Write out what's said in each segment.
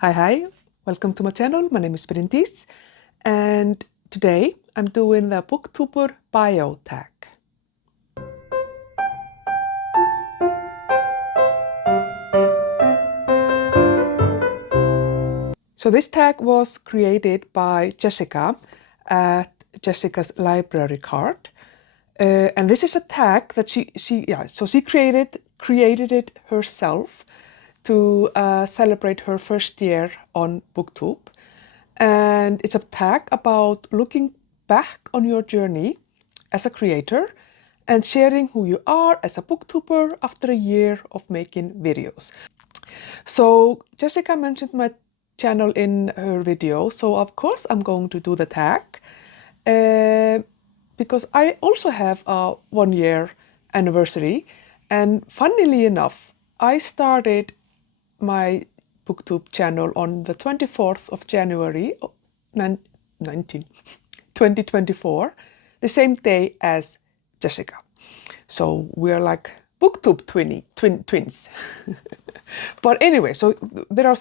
Hi, welcome to my channel. My name is Bryndís, and today I'm doing the BookTuber Bio Tag. So this tag was created by Jessica at Jessica's Library Card. And this is a tag that she created it herself to celebrate her first year on BookTube. And it's a tag about looking back on your journey as a creator and sharing who you are as a booktuber after a year of making videos. So Jessica mentioned my channel in her video, so of course I'm going to do the tag because I also have a 1-year anniversary, and funnily enough, I started my BookTube channel on the 24th of January 2024, the same day as Jessica. So we're like BookTube twins. But anyway, so there are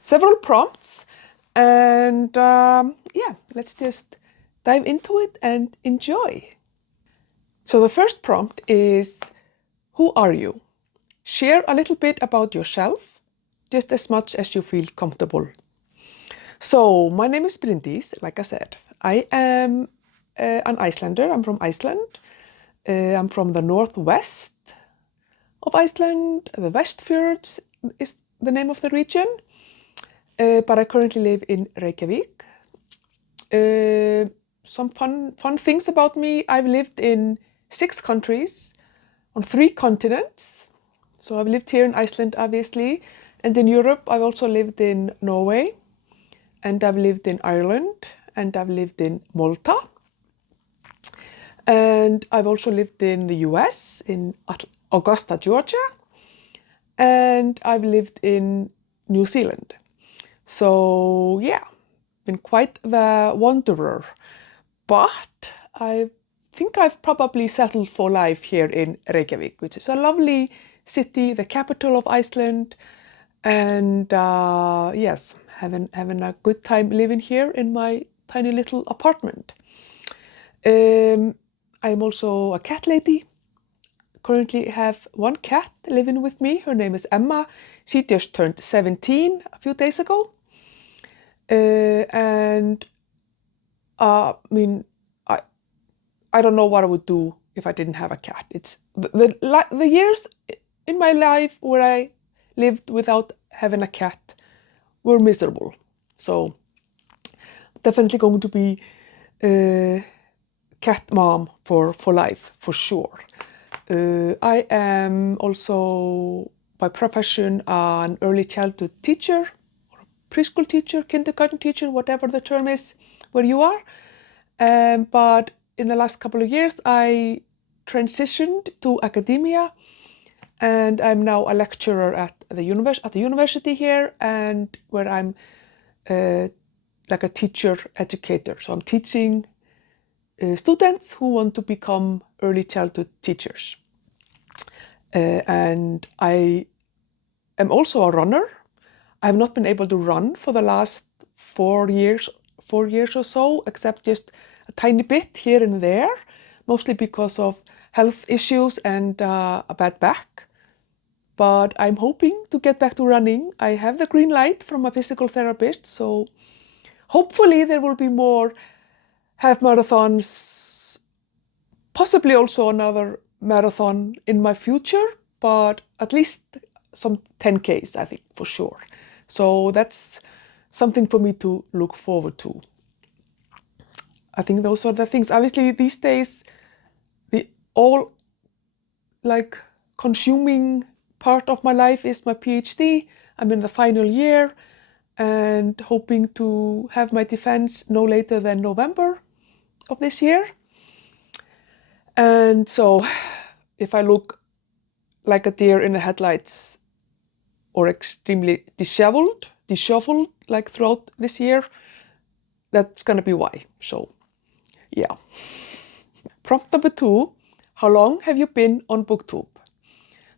several prompts, and yeah, let's just dive into it and enjoy. So the first prompt is, who are you? Share a little bit about yourself, just as much as you feel comfortable. So my name is Bryndís, like I said. I am an Icelander. I'm from Iceland. I'm from the northwest of Iceland. The Westfjords is the name of the region. But I currently live in Reykjavik. Some fun things about me. I've lived in 6 countries on 3 continents. So I've lived here in Iceland, obviously, and in Europe I've also lived in Norway, and I've lived in Ireland, and I've lived in Malta. And I've also lived in the US, in Augusta, Georgia, and I've lived in New Zealand. So yeah, been quite the wanderer, but I think I've probably settled for life here in Reykjavik, which is a lovely city, the capital of Iceland, and yes, having a good time living here in my tiny little apartment. I'm also a cat lady. Currently have 1 cat living with me. Her name is Emma. She just turned 17 a few days ago. And I mean, I don't know what I would do if I didn't have a cat. It's the years in my life where I lived without having a cat were miserable. So definitely going to be a cat mom for life, for sure. I am also by profession an early childhood teacher, or preschool teacher, kindergarten teacher, whatever the term is where you are. But in the last couple of years, I transitioned to academia, and I'm now a lecturer at the university here, and where I'm like a teacher educator. So I'm teaching students who want to become early childhood teachers. And I am also a runner. I have not been able to run for the last 4 years or so, except just a tiny bit here and there, mostly because of health issues and a bad back. But I'm hoping to get back to running. I have the green light from a physical therapist, so hopefully there will be more half marathons, possibly also another marathon in my future, but at least some 10Ks, I think, for sure. So that's something for me to look forward to. I think those are the things. Obviously, these days, the all like consuming part of my life is my PhD. I'm in the final year and hoping to have my defense no later than November of this year. And so if I look like a deer in the headlights or extremely disheveled like throughout this year, that's gonna be why. So yeah. Prompt number 2, how long have you been on BookTube?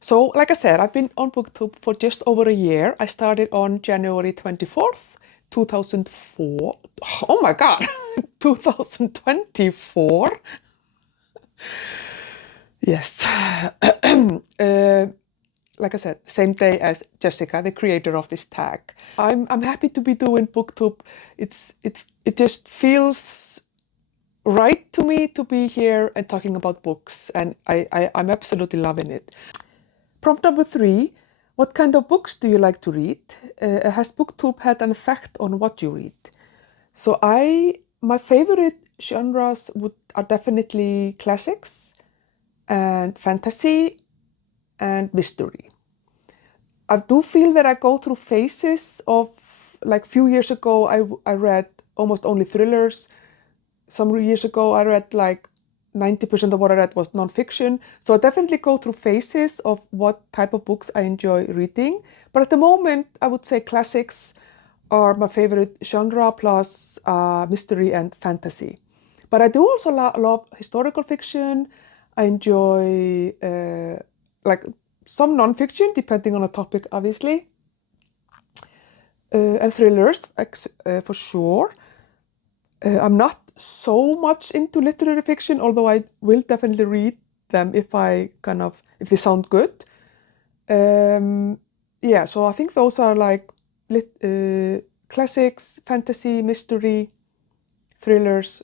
So, like I said, I've been on BookTube for just over a year. I started on January 24th, 2004. Oh my God, 2024. Yes. Like I said, same day as Jessica, the creator of this tag. I'm happy to be doing BookTube. It just feels right to me to be here and talking about books, and I'm absolutely loving it. Prompt number 3, what kind of books do you like to read? Has BookTube had an effect on what you read? So my favorite genres are definitely classics and fantasy and mystery. I do feel that I go through phases of, like a few years ago, I read almost only thrillers. Some years ago, I read like 90% of what I read was nonfiction. So I definitely go through phases of what type of books I enjoy reading. But at the moment, I would say classics are my favorite genre, plus mystery and fantasy. But I do also love historical fiction. I enjoy like some nonfiction, depending on the topic, obviously. And thrillers, for sure. I'm not so much into literary fiction, although I will definitely read them if they sound good. Yeah, so I think those are like classics, fantasy, mystery, thrillers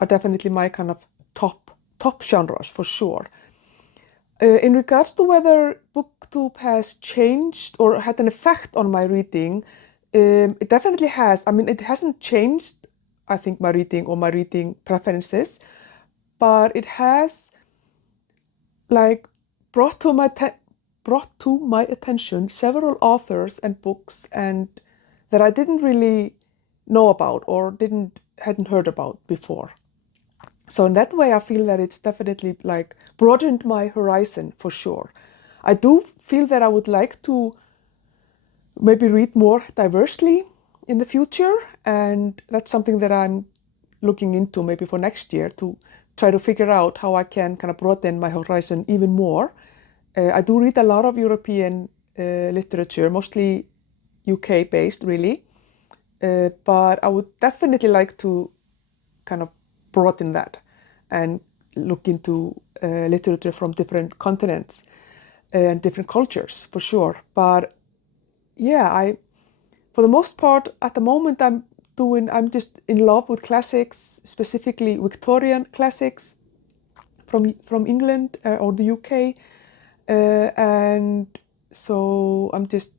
are definitely my kind of top genres for sure. In regards to whether BookTube has changed or had an effect on my reading, it definitely has. I mean, it hasn't changed, I think, my reading or my reading preferences, but it has like brought to my attention several authors and books and that I didn't really know about or hadn't heard about before. So in that way, I feel that it's definitely like broadened my horizon for sure. I do feel that I would like to maybe read more diversely in the future, and that's something that I'm looking into maybe for next year to try to figure out how I can kind of broaden my horizon even more. I do read a lot of European literature, mostly UK based really, but I would definitely like to kind of broaden that and look into literature from different continents and different cultures for sure. But yeah, for the most part, at the moment, I'm just in love with classics, specifically Victorian classics from England or the UK, and so I'm just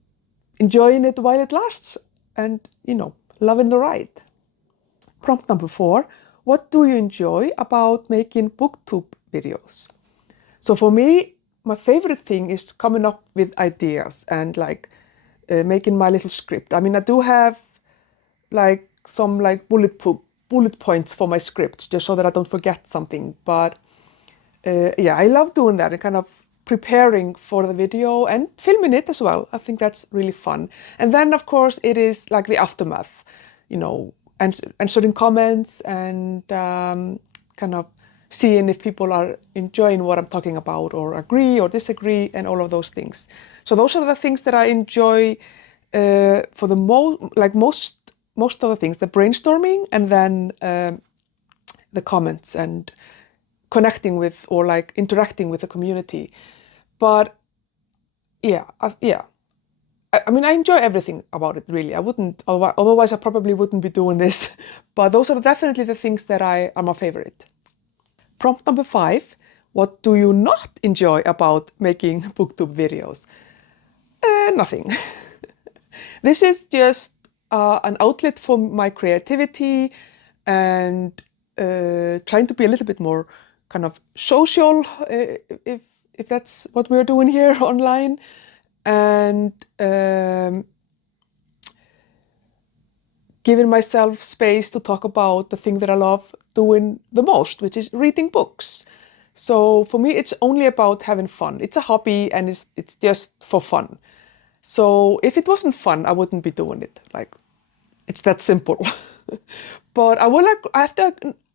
enjoying it while it lasts, and loving the ride. Prompt number 4: what do you enjoy about making BookTube videos? So for me, my favorite thing is coming up with ideas and like making my little script. I mean, I do have like some like bullet points for my script just so that I don't forget something. But yeah, I love doing that and kind of preparing for the video and filming it as well. I think that's really fun. And then of course it is like the aftermath, answering comments and kind of seeing if people are enjoying what I'm talking about or agree or disagree and all of those things. So those are the things that I enjoy for the most of the things, the brainstorming and then the comments and connecting with or like interacting with the community. But yeah, I mean, I enjoy everything about it, really. I wouldn't, otherwise I probably wouldn't be doing this. But those are definitely the things that are my favorite. Prompt number 5, what do you not enjoy about making BookTube videos? Nothing. This is just an outlet for my creativity and trying to be a little bit more kind of social, if that's what we're doing here online. And giving myself space to talk about the thing that I love doing the most, which is reading books. So for me, it's only about having fun. It's a hobby and it's just for fun. So if it wasn't fun, I wouldn't be doing it. Like, it's that simple. But I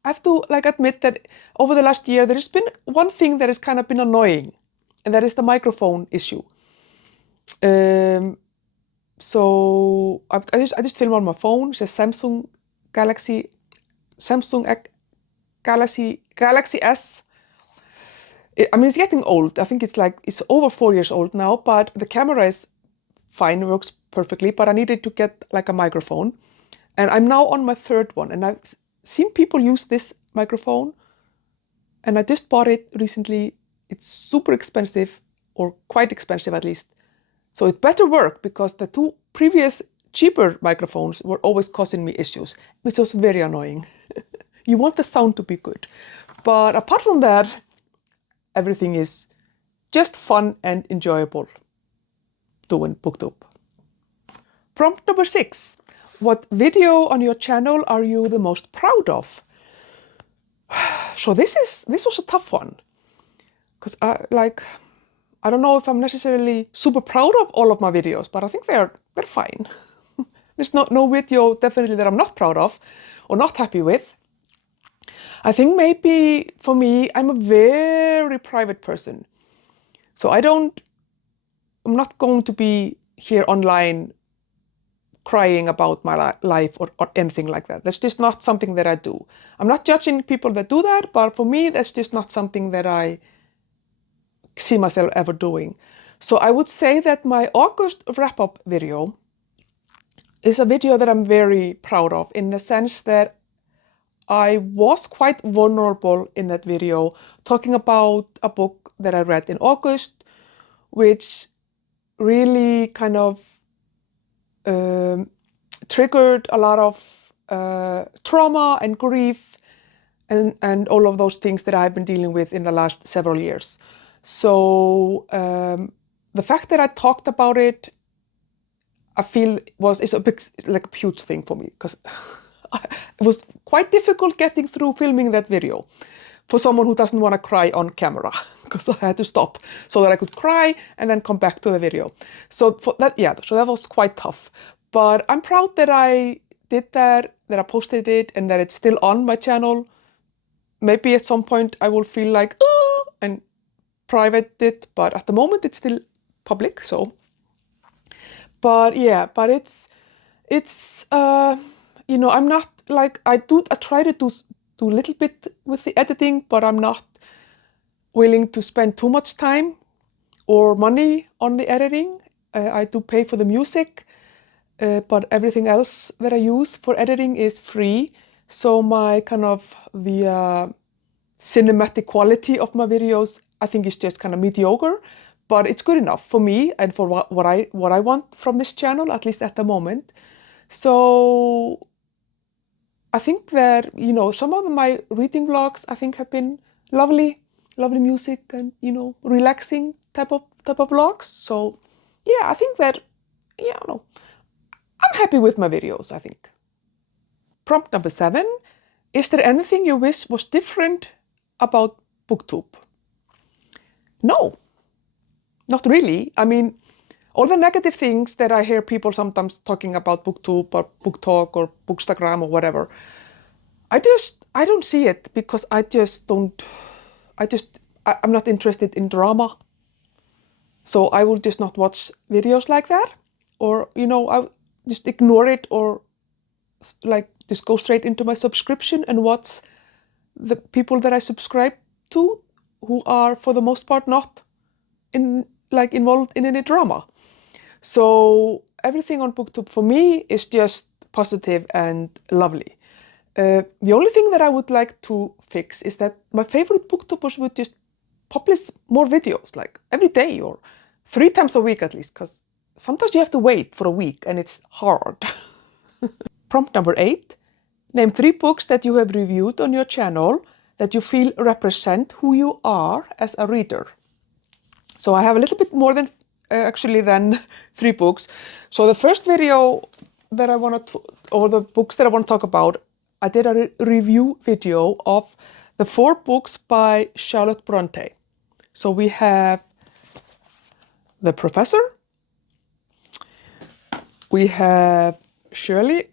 have to like admit that over the last year, there's been one thing that has kind of been annoying and that is the microphone issue. So I just film on my phone. It says Galaxy Galaxy S. I mean, it's getting old. I think it's over 4 years old now, but the camera is fine, works perfectly, but I needed to get like a microphone. And I'm now on my third one, and I've seen people use this microphone, and I just bought it recently. It's super expensive, or quite expensive at least. So it better work, because the two previous cheaper microphones were always causing me issues, which was very annoying. You want the sound to be good. But apart from that, everything is just fun and enjoyable doing BookTube. Prompt number 6. What video on your channel are you the most proud of? So this was a tough one, because I don't know if I'm necessarily super proud of all of my videos, but I think they're fine. There's no video definitely that I'm not proud of or not happy with. I think maybe for me, I'm a very private person. So I'm not going to be here online crying about my life or anything like that. That's just not something that I do. I'm not judging people that do that, but for me, that's just not something that I see myself ever doing. So I would say that my August wrap-up video is a video that I'm very proud of, in the sense that I was quite vulnerable in that video, talking about a book that I read in August, which really kind of triggered a lot of trauma and grief and all of those things that I've been dealing with in the last several years. So the fact that I talked about it, I feel is a big, like a huge thing for me, because it was quite difficult getting through filming that video for someone who doesn't want to cry on camera, because I had to stop so that I could cry and then come back to the video. So so that was quite tough. But I'm proud that I did that I posted it, and that it's still on my channel. Maybe at some point I will feel like, oh, and private it, but at the moment it's still public. So, but yeah, but it's I'm not like, I try to do a little bit with the editing, but I'm not willing to spend too much time or money on the editing. I do pay for the music, but everything else that I use for editing is free. So my the cinematic quality of my videos, I think, is just kind of mediocre, but it's good enough for me and for what I want from this channel, at least at the moment. So I think that, some of my reading vlogs, I think, have been lovely music and, relaxing type of vlogs. So yeah, I think that, I'm happy with my videos, I think. Prompt number 7. Is there anything you wish was different about BookTube? No, not really. I mean, all the negative things that I hear people sometimes talking about BookTube or BookTok or Bookstagram or whatever, I don't see it, because I'm not interested in drama. So I will just not watch videos like that, or, I'll just ignore it, or just go straight into my subscription and watch the people that I subscribe to, who are for the most part not involved in any drama. So everything on BookTube for me is just positive and lovely. The only thing that I would like to fix is that my favorite booktubers would just publish more videos, like every day or 3 times a week at least, because sometimes you have to wait for a week and it's hard. Prompt number 8. Name 3 books that you have reviewed on your channel that you feel represent who you are as a reader. So I have a little bit more than 3 books. So the first video that I want to, or the books that I want to talk about, I did a review video of the 4 books by Charlotte Bronte. So we have The Professor, we have Shirley,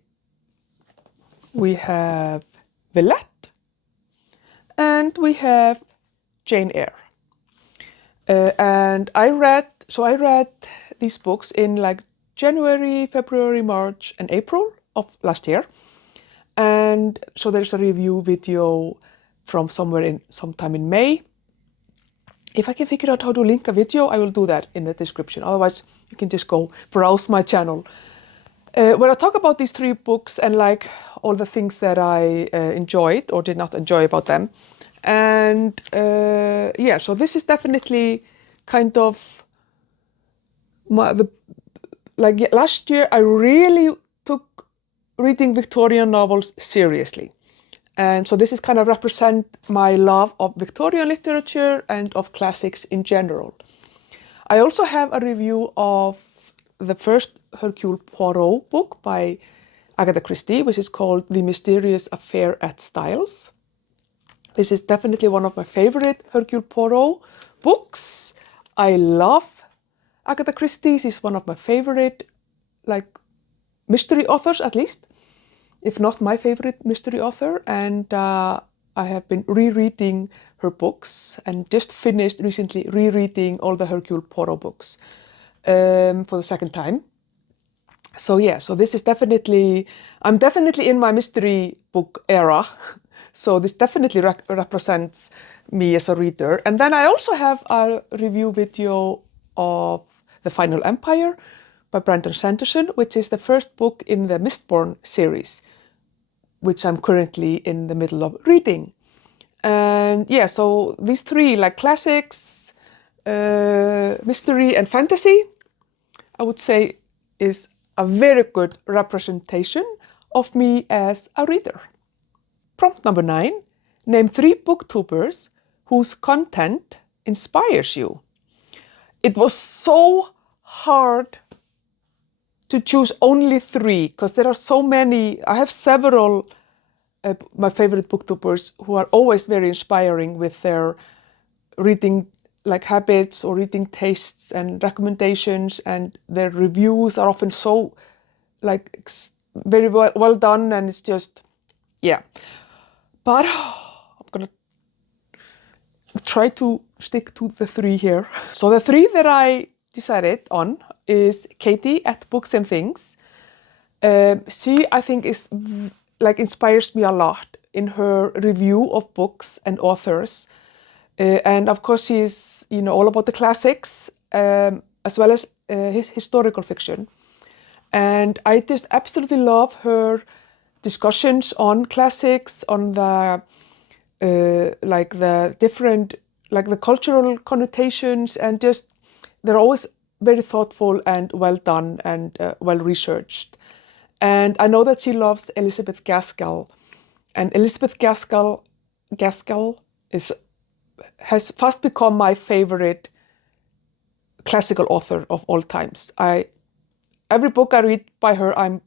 we have Villette, and we have Jane Eyre. And I read these books in like January, February, March, and April of last year. And so there's a review video from sometime in May. If I can figure out how to link a video, I will do that in the description. Otherwise, you can just go browse my channel. Where I talk about these 3 books and like all the things that I enjoyed or did not enjoy about them. And yeah, so this is definitely kind of like last year I really took reading Victorian novels seriously. And so this is kind of represent my love of Victorian literature and of classics in general. I also have a review of the first Hercule Poirot book by Agatha Christie, which is called The Mysterious Affair at Styles. This is definitely one of my favorite Hercule Poirot books. I love Agatha Christie. She's one of my favorite like mystery authors, at least, if not my favorite mystery author. And I have been rereading her books and just finished recently rereading all the Hercule Poirot books for the second time. So yeah, so this is definitely, I'm definitely in my mystery book era. So this definitely represents me as a reader. And then I also have a review video of The Final Empire by Brandon Sanderson, which is the first book in the Mistborn series, which I'm currently in the middle of reading. And yeah, so these 3 like classics, mystery and fantasy, I would say is a very good representation of me as a reader. Prompt number 9, name 3 booktubers whose content inspires you. It was so hard to choose only 3 because there are so many. I have several my favorite booktubers who are always very inspiring with their reading like habits or reading tastes and recommendations, and their reviews are often so like very well done, and it's just, yeah. But I'm gonna try to stick to the 3 here. So the 3 that I decided on is Katie at Books and Things. She, I think, is like inspires me a lot in her review of books and authors. And of course, she's all about the classics as well as historical fiction. And I just absolutely love her discussions on classics, on the like the different, like the cultural connotations, and just they're always very thoughtful and well done and well researched. And I know that she loves Elizabeth Gaskell, and Elizabeth Gaskell has fast become my favorite classical author of all times. Every book I read by her, I'm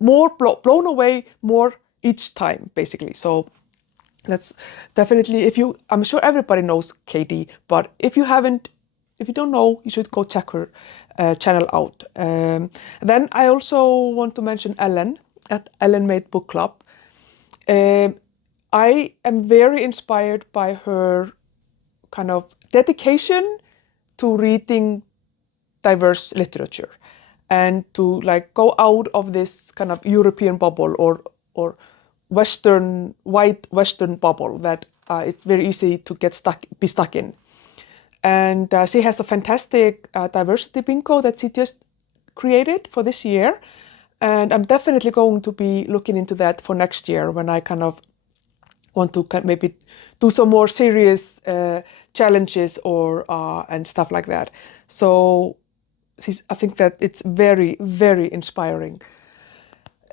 more blown away more each time, basically. So that's definitely, I'm sure everybody knows Katie, but if you don't know, you should go check her channel out. Then I also want to mention Ellen at Ellen Made Book Club. I am very inspired by her kind of dedication to reading diverse literature and to like go out of this kind of European bubble or white Western bubble that it's very easy to be stuck in. And she has a fantastic diversity bingo that she just created for this year. And I'm definitely going to be looking into that for next year when I kind of want to maybe do some more serious challenges or and stuff like that. So I think that it's very, very inspiring.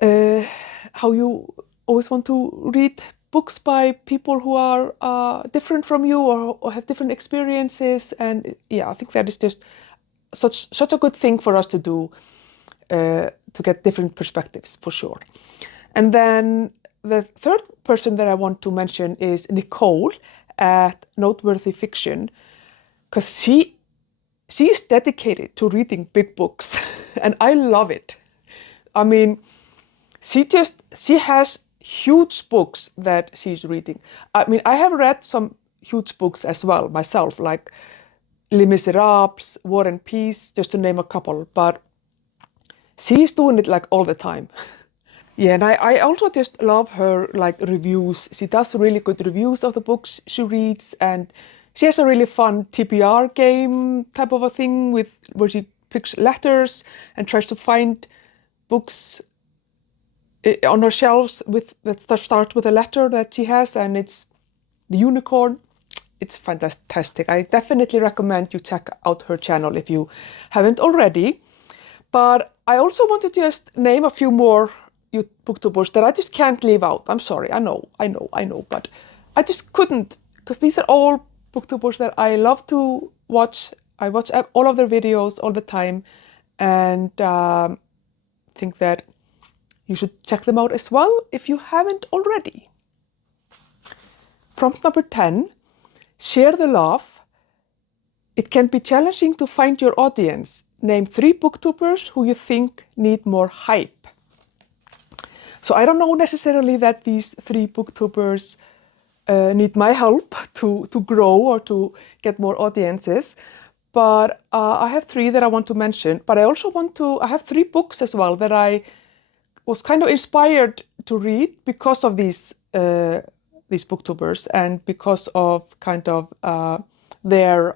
How you always want to read books by people who are different from you or have different experiences, and yeah, I think that is just such a good thing for us to do, to get different perspectives for sure. And then the third person that I want to mention is Nicole at Noteworthy Fiction, because she is dedicated to reading big books and I love it. I mean, she has huge books that she's reading. I mean, I have read some huge books as well myself, like Les Miserables, War and Peace, just to name a couple. But she's doing it like all the time. Yeah, and I also just love her like reviews. She does really good reviews of the books she reads, and she has a really fun TBR game type of a thing with where she picks letters and tries to find books on her shelves with that start with a letter that she has, and it's the unicorn. It's fantastic. I definitely recommend you check out her channel if you haven't already. But I also wanted to just name a few more booktubers that I just can't leave out. I'm sorry, I know, but I just couldn't, because these are all booktubers that I love to watch. I watch all of their videos all the time, and think that you should check them out as well if you haven't already. Prompt number 10, share the love. It can be challenging to find your audience. Name 3 booktubers who you think need more hype. So I don't know necessarily that these 3 booktubers need my help to grow or to get more audiences. But I have 3 that I want to mention. But I also I have 3 books as well that I was kind of inspired to read because of these booktubers and because of kind of their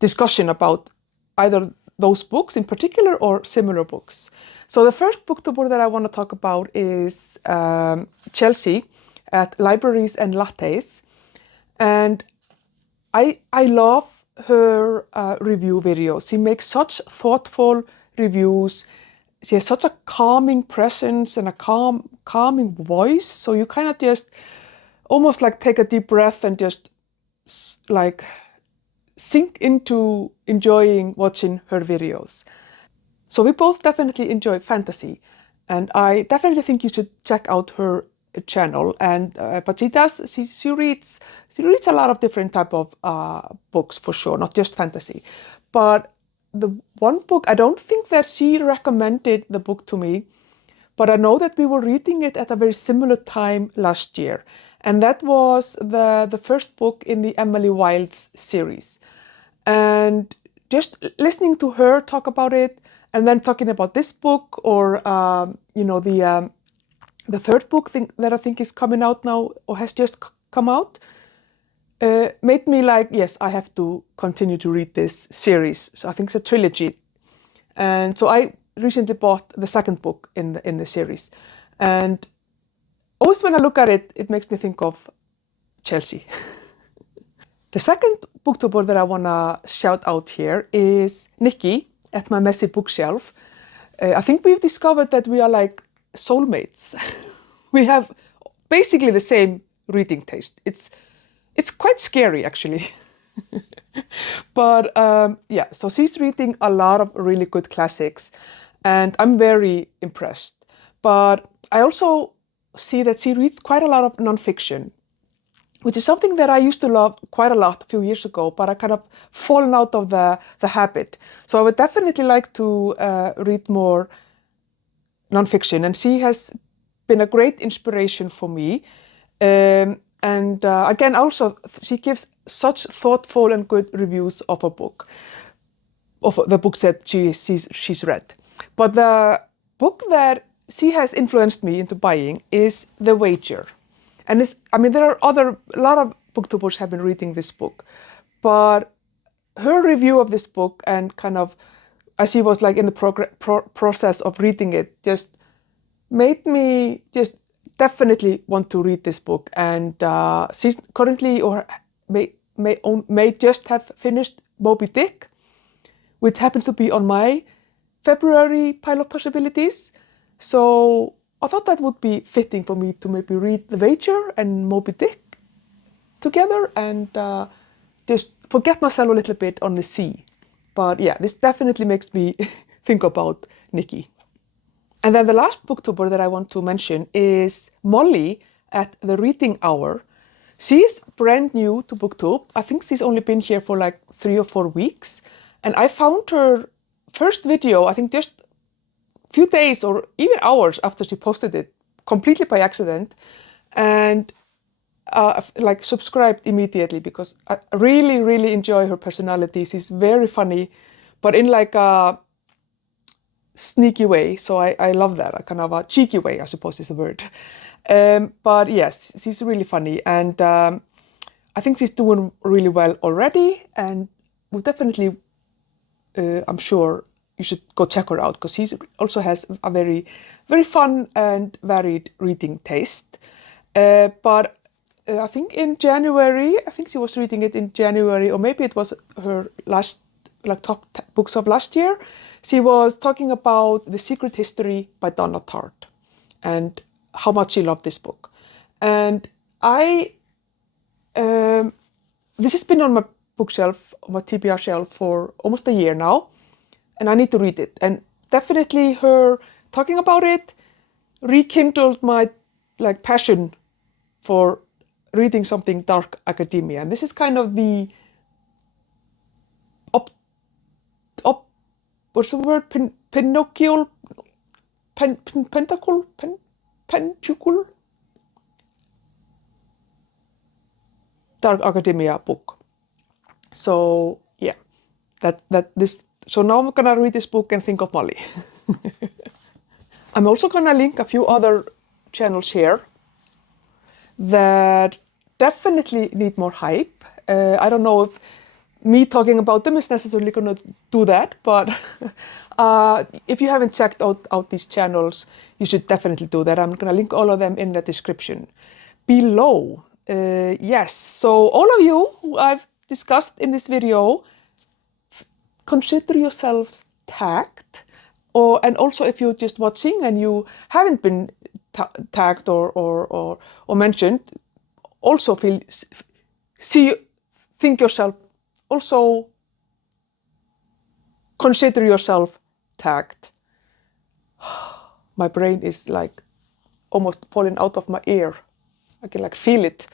discussion about either those books in particular or similar books. So the first booktuber that I want to talk about is Chelsea at Libraries and Lattes. And I love her review videos. She makes such thoughtful reviews. She has such a calming presence and a calming voice. So you kind of just almost like take a deep breath and just like sink into enjoying watching her videos. So we both definitely enjoy fantasy, and I definitely think you should check out her channel. And but she reads a lot of different type of books for sure, not just fantasy. But the one book, I don't think that she recommended the book to me, but I know that we were reading it at a very similar time last year, and that was the first book in the Emily Wilde's series. And just listening to her talk about it, and then talking about this book, or the third book that I think is coming out now or has just come out, made me like, yes, I have to continue to read this series. So I think it's a trilogy, and so I recently bought the second book in the series, and always when I look at it, it makes me think of Chelsea. The second booktuber that I want to shout out here is Nikki at My Messy Bookshelf. I think we've discovered that we are like soulmates. We have basically the same reading taste. It's quite scary, actually. But yeah, so she's reading a lot of really good classics, and I'm very impressed. But I also see that she reads quite a lot of nonfiction, which is something that I used to love quite a lot a few years ago, but I kind of fallen out of the habit. So I would definitely like to read more nonfiction, and she has been a great inspiration for me. And again, also, she gives such thoughtful and good reviews of her book, of the books that she's read. But the book that she has influenced me into buying is The Wager. And there are a lot of booktubers have been reading this book, but her review of this book, and kind of as she was like in the process of reading it, just made me just definitely want to read this book. And she's currently, or may just have finished Moby Dick, which happens to be on my February pile of possibilities. So I thought that would be fitting for me to maybe read The Wager and Moby Dick together, and just forget myself a little bit on the sea. But yeah, this definitely makes me think about Nikki. And then the last booktuber that I want to mention is Molly at The Reading Hour. She's brand new to BookTube. I think she's only been here for like 3 or 4 weeks. And I found her first video, I think just a few days or even hours after she posted it, completely by accident. And like subscribed immediately because I really, really enjoy her personality. She's very funny, but in like a sneaky way. So I love that, a kind of a cheeky way, I suppose is the word. But yes, she's really funny, and I think she's doing really well already, and we definitely, I'm sure you should go check her out because she also has a very, very fun and varied reading taste. But I think in January, I think she was reading it in January, or maybe it was her last, like top books of last year. She was talking about The Secret History by Donna Tartt and how much she loved this book. And this has been on my bookshelf, on my TBR shelf for almost a year now, and I need to read it. And definitely her talking about it rekindled my like passion for reading something dark academia. And this is kind of the what's the word? Pentacle? Dark academia book. So yeah, so now I'm gonna read this book and think of Molly. I'm also gonna link a few other channels here that definitely need more hype. I don't know if me talking about them is necessarily gonna do that, but if you haven't checked out these channels, you should definitely do that. I'm gonna link all of them in the description below. Yes, so all of you who I've discussed in this video, consider yourselves tagged, and also if you're just watching and you haven't been tagged or mentioned, also think yourself, also consider yourself tagged. My brain is like almost falling out of my ear. I can like feel it.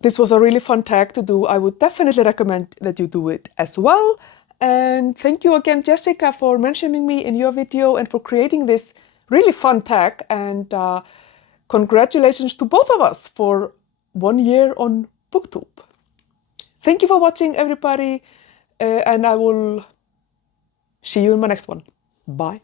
This was a really fun tag to do. I would definitely recommend that you do it as well. And thank you again, Jessica, for mentioning me in your video and for creating this really fun tag. And congratulations to both of us for 1 year on BookTube. Thank you for watching, everybody. And I will see you in my next one. Bye.